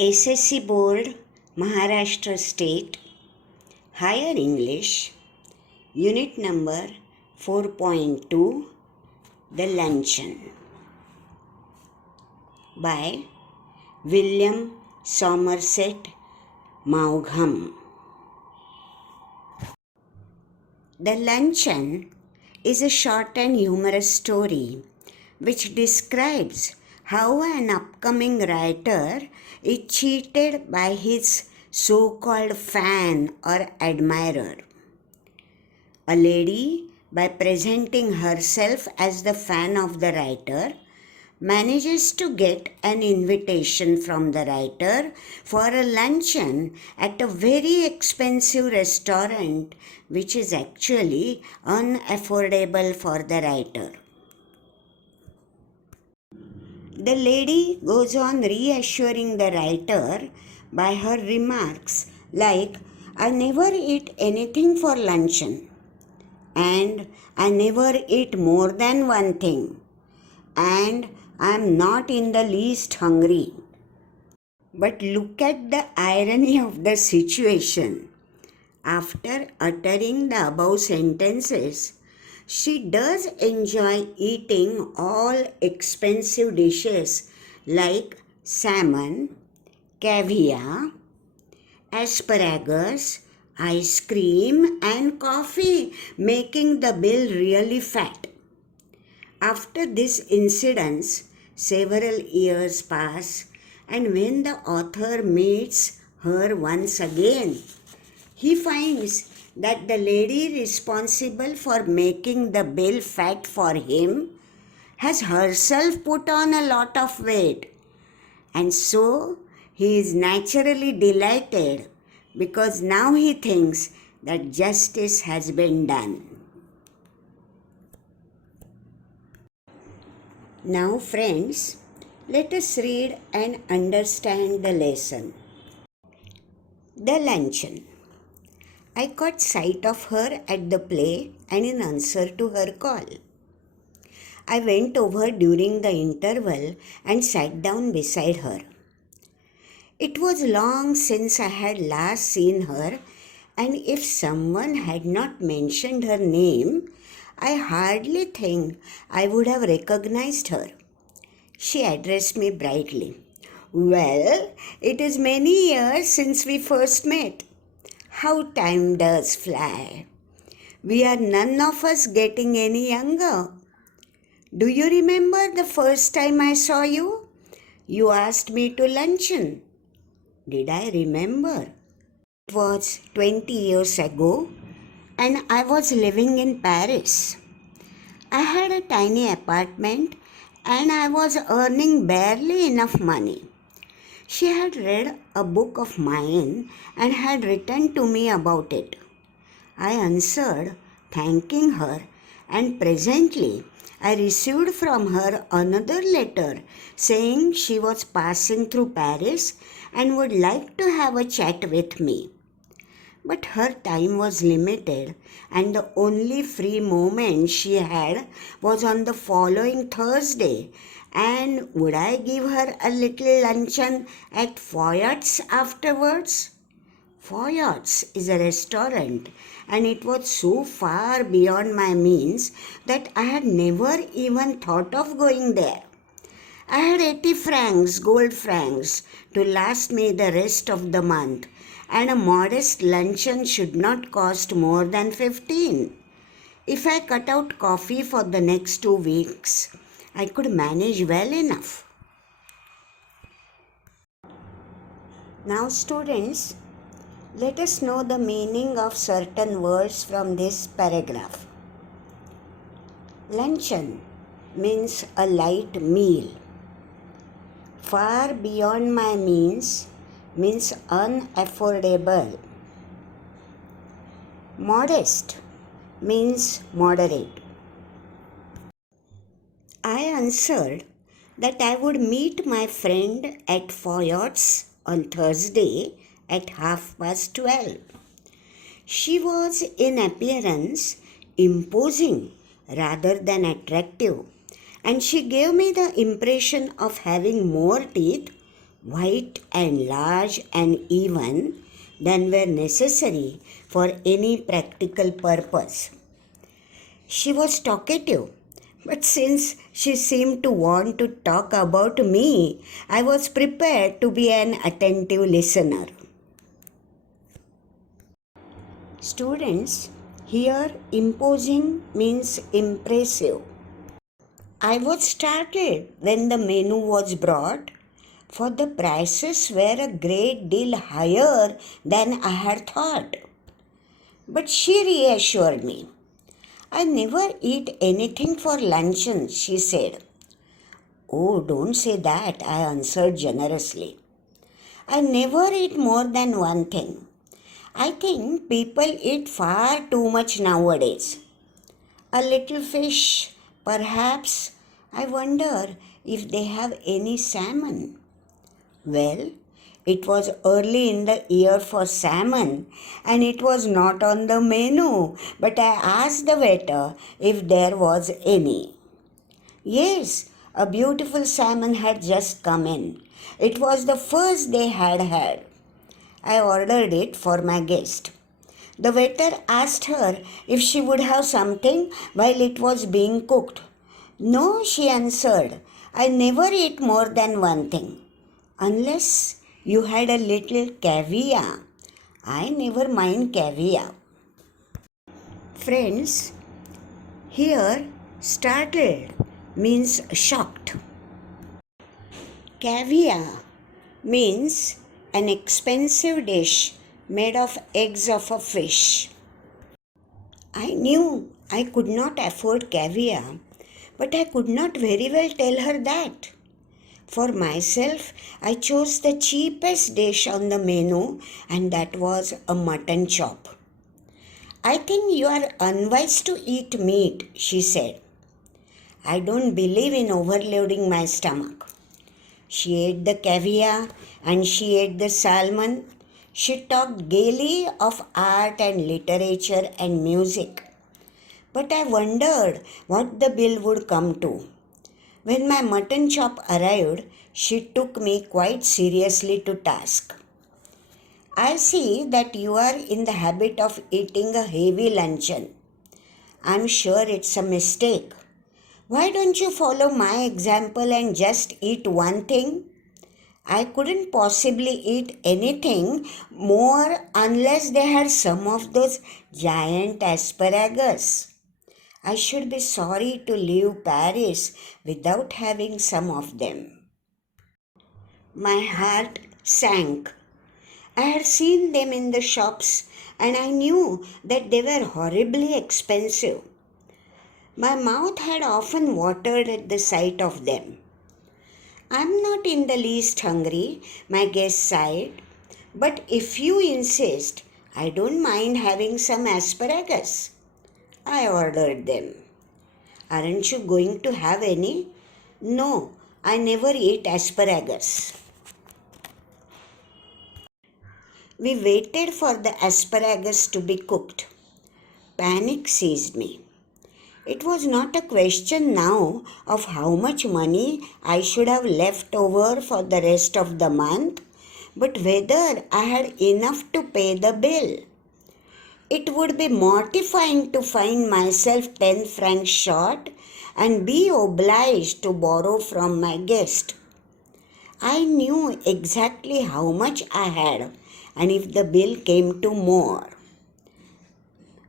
S.S.C. Board Maharashtra State Higher English Unit number 4.2 The Luncheon by William Somerset Maugham. The Luncheon is a short and humorous story which describes how an upcoming writer is cheated by his so-called fan or admirer. A lady, by presenting herself as the fan of the writer, manages to get an invitation from the writer for a luncheon at a very expensive restaurant which is actually unaffordable for the writer. The lady goes on reassuring the writer by her remarks like, "I never eat anything for luncheon, and I never eat more than one thing, and I am not in the least hungry." But look at the irony of the situation. After uttering the above sentences, she does enjoy eating all expensive dishes like salmon, caviar, asparagus, ice cream and coffee, making the bill really fat. After this incident, several years pass, and when the author meets her once again, he finds that the lady responsible for making the bill fat for him has herself put on a lot of weight. And so he is naturally delighted because now he thinks that justice has been done. Now friends, let us read and understand the lesson. The Luncheon. I caught sight of her at the play and in answer to her call. I went over during the interval and sat down beside her. It was long since I had last seen her, and if someone had not mentioned her name, I hardly think I would have recognized her. She addressed me brightly. "Well, it is many years since we first met. How time does fly. We are none of us getting any younger. Do you remember the first time I saw you? You asked me to luncheon." Did I remember? It was 20 years ago, and I was living in Paris. I had a tiny apartment, and I was earning barely enough money. She had read a book of mine and had written to me about it. I answered, thanking her, and presently I received from her another letter saying she was passing through Paris and would like to have a chat with me. But her time was limited, and the only free moment she had was on the following Thursday. And would I give her a little luncheon at Foyot's afterwards? Foyot's is a restaurant, and it was so far beyond my means that I had never even thought of going there. I had 80 francs, gold francs, to last me the rest of the month, and a modest luncheon should not cost more than 15. If I cut out coffee for the next 2 weeks, I could manage well enough. Now students, let us know the meaning of certain words from this paragraph. Luncheon means a light meal. Far beyond my means unaffordable. Modest means moderate. I answered that I would meet my friend at Foyot's on Thursday at 12:30. She was in appearance imposing rather than attractive, and she gave me the impression of having more teeth white and large and even than were necessary for any practical purpose. She was talkative, but since she seemed to want to talk about me, I was prepared to be an attentive listener. Students, here imposing means impressive. I was startled when the menu was brought, for the prices were a great deal higher than I had thought. But she reassured me. I never eat anything for luncheon, she said. Oh, don't say that, I answered generously. I never eat more than one thing. I think people eat far too much nowadays. A little fish, perhaps. I wonder if they have any salmon. Well, it was early in the year for salmon and it was not on the menu, but I asked the waiter if there was any. Yes, a beautiful salmon had just come in. It was the first they had had. I ordered it for my guest. The waiter asked her if she would have something while it was being cooked. No, she answered. I never eat more than one thing. Unless you had a little caviar. I never mind caviar. Friends, here startled means shocked. Caviar means an expensive dish made of eggs of a fish. I knew I could not afford caviar, but I could not very well tell her that. For myself, I chose the cheapest dish on the menu, and that was a mutton chop. I think you are unwise to eat meat, she said. I don't believe in overloading my stomach. She ate the caviar and she ate the salmon. She talked gaily of art and literature and music. But I wondered what the bill would come to. When my mutton chop arrived, she took me quite seriously to task. I see that you are in the habit of eating a heavy luncheon. I'm sure it's a mistake. Why don't you follow my example and just eat one thing? I couldn't possibly eat anything more unless they had some of those giant asparagus. I should be sorry to leave Paris without having some of them. My heart sank. I had seen them in the shops and I knew that they were horribly expensive. My mouth had often watered at the sight of them. I'm not in the least hungry, my guest sighed. But if you insist, I don't mind having some asparagus. I ordered them. Aren't you going to have any? No, I never eat asparagus. We waited for the asparagus to be cooked. Panic seized me. It was not a question now of how much money I should have left over for the rest of the month, but whether I had enough to pay the bill. It would be mortifying to find myself 10 francs short and be obliged to borrow from my guest. I knew exactly how much I had and if the bill came to more.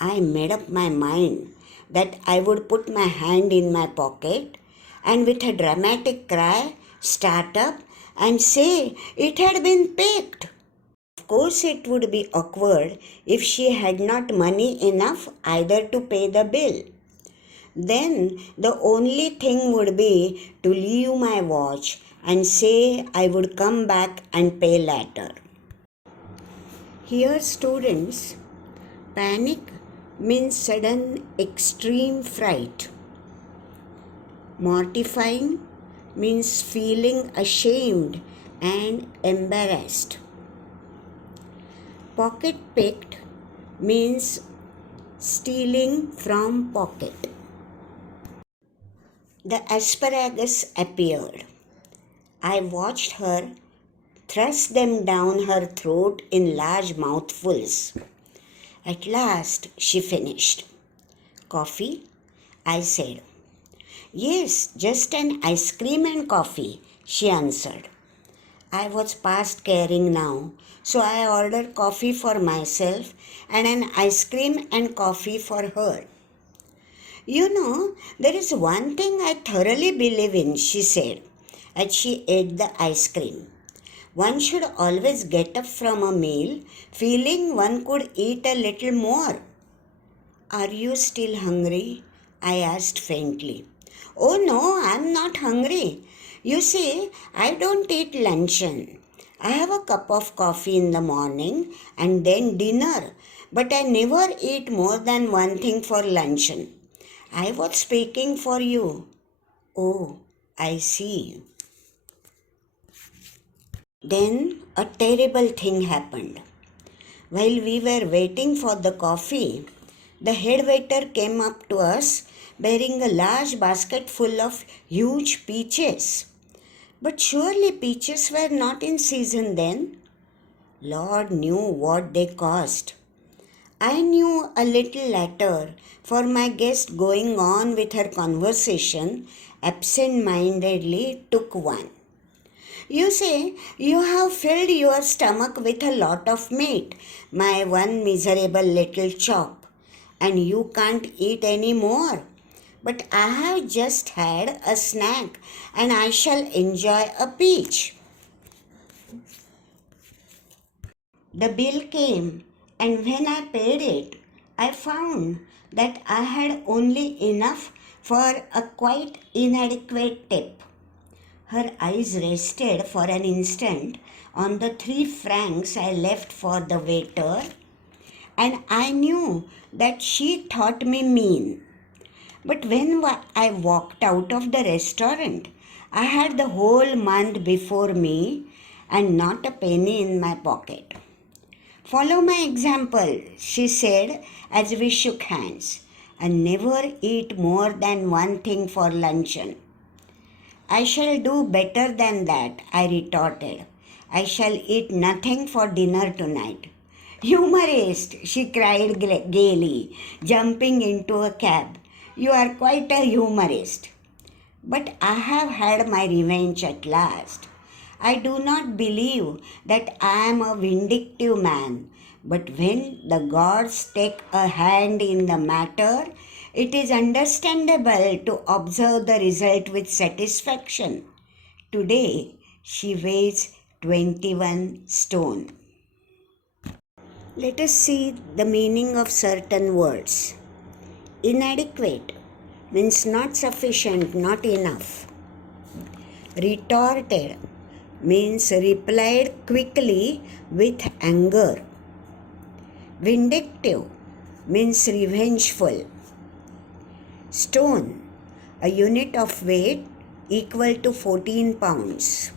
I made up my mind that I would put my hand in my pocket and with a dramatic cry start up and say it had been picked. Of course, it would be awkward if she had not money enough either to pay the bill. Then the only thing would be to leave my watch and say I would come back and pay later. Here, students, panic means sudden extreme fright. Mortifying means feeling ashamed and embarrassed. Pocket picked means stealing from pocket. The asparagus appeared. I watched her thrust them down her throat in large mouthfuls. At last she finished. Coffee? I said. Yes, just an ice cream and coffee, she answered. I was past caring now, so I ordered coffee for myself and an ice cream and coffee for her. You know, there is one thing I thoroughly believe in, she said, as she ate the ice cream. One should always get up from a meal feeling one could eat a little more. Are you still hungry? I asked faintly. Oh no, I'm not hungry. You see, I don't eat luncheon. I have a cup of coffee in the morning and then dinner, but I never eat more than one thing for luncheon. I was speaking for you. Oh, I see. Then a terrible thing happened. While we were waiting for the coffee, the head waiter came up to us bearing a large basket full of huge peaches. But surely peaches were not in season then. Lord knew what they cost. I knew a little later, for my guest going on with her conversation absent-mindedly took one. You say you have filled your stomach with a lot of meat, my one miserable little chop, and you can't eat any more. But I have just had a snack and I shall enjoy a peach. The bill came, and when I paid it, I found that I had only enough for a quite inadequate tip. Her eyes rested for an instant on the 3 francs I left for the waiter, and I knew that she thought me mean. But when I walked out of the restaurant, I had the whole month before me and not a penny in my pocket. Follow my example, she said as we shook hands, and never eat more than one thing for luncheon. I shall do better than that, I retorted. I shall eat nothing for dinner tonight. Humorist, she cried gaily, jumping into a cab. You are quite a humorist. But I have had my revenge at last. I do not believe that I am a vindictive man, but when the gods take a hand in the matter, it is understandable to observe the result with satisfaction. Today, she weighs 21 stone. Let us see the meaning of certain words. Inadequate means not sufficient, not enough. Retorted means replied quickly with anger. Vindictive means revengeful. Stone, a unit of weight equal to 14 pounds.